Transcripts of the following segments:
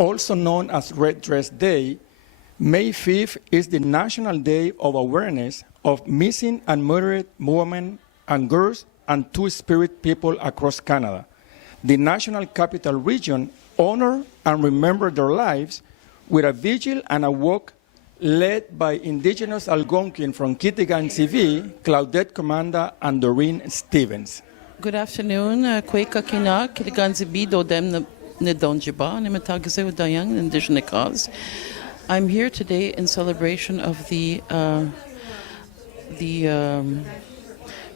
also known as Red Dress Day, May 5th is the National Day of Awareness of Missing and Murdered Women and Girls and Two-Spirit people across Canada. The National Capital Region honor and remember their lives with a vigil and a walk led by indigenous Algonquin from Kitigan CV, Claudette Commanda and Doreen Stevens. Good afternoon. Kweka kina Kitigan CV dodem ne donjiba ne matagze udayang indigenous cause. I'm here today in celebration of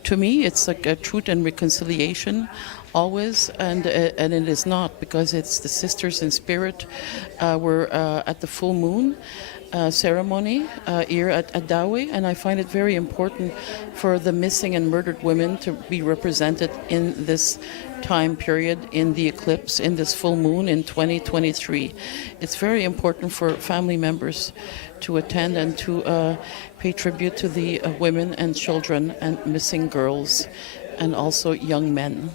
to me, it's like a truth and reconciliation, always, and it is not, because it's the sisters in spirit. We're at the full moon ceremony here at Ottawa, and I find it very important for the missing and murdered women to be represented in this time period, in the eclipse, in this full moon in 2023. It's very important for family members to attend and to pay tribute to the women and children and missing girls and also young men.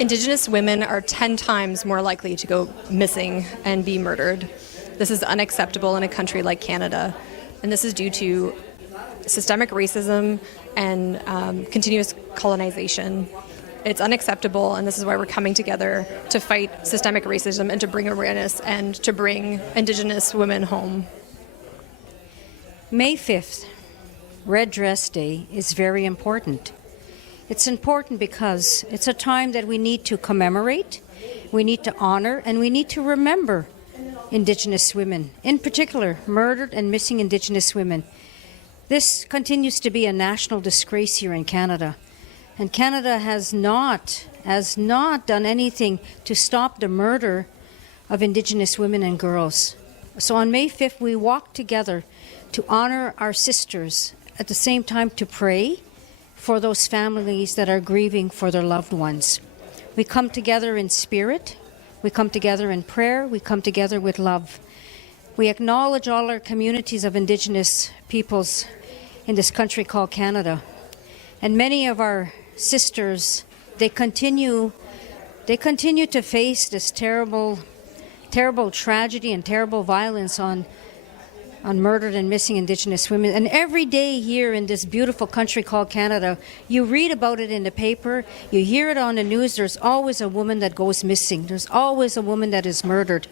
Indigenous women are 10 times more likely to go missing and be murdered. This is unacceptable in a country like Canada, and this is due to systemic racism and continuous colonization. It's unacceptable, and this is why we're coming together to fight systemic racism and to bring awareness and to bring Indigenous women home. May 5th, Red Dress Day, is very important. It's important because it's a time that we need to commemorate, we need to honor, and we need to remember Indigenous women, in particular murdered and missing Indigenous women. This continues to be a national disgrace here in Canada. And Canada has not done anything to stop the murder of Indigenous women and girls. So on May 5th, we walk together to honor our sisters, at the same time to pray for those families that are grieving for their loved ones. We come together in spirit, we come together in prayer, we come together with love. We acknowledge all our communities of Indigenous peoples in this country called Canada. And many of our sisters, they continue to face this terrible tragedy and terrible violence on murdered and missing Indigenous women. And every day here in this beautiful country called Canada, you read about it in the paper, you hear it on the news, there's always a woman that goes missing. There's always a woman that is murdered.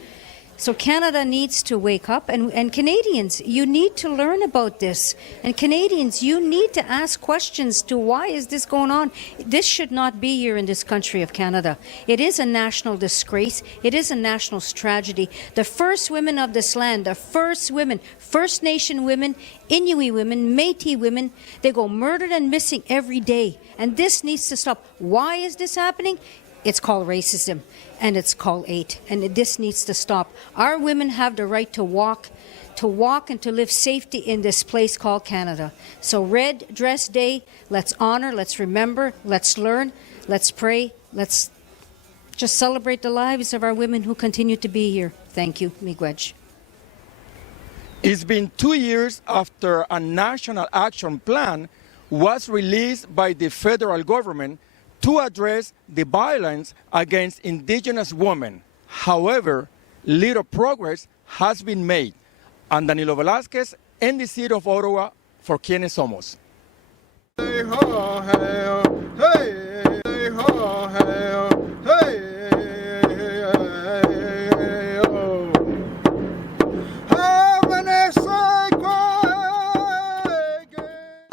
So Canada needs to wake up, and Canadians, you need to learn about this. And Canadians, you need to ask questions to why is this going on? This should not be here in this country of Canada. It is a national disgrace. It is a national tragedy. The first women of this land, the first women, First Nation women, Inuit women, Métis women, they go murdered and missing every day. And this needs to stop. Why is this happening? It's called racism, and it's called hate, and this needs to stop. Our women have the right to walk and to live safety in this place called Canada. So Red Dress Day, let's honor, let's remember, let's learn, let's pray, let's just celebrate the lives of our women who continue to be here. Thank you, Miigwech. It's been 2 years after a national action plan was released by the federal government to address the violence against Indigenous women. However, little progress has been made. I'm Danilo Velázquez in the city of Ottawa for Quienes Somos. Hey ho, hey ho.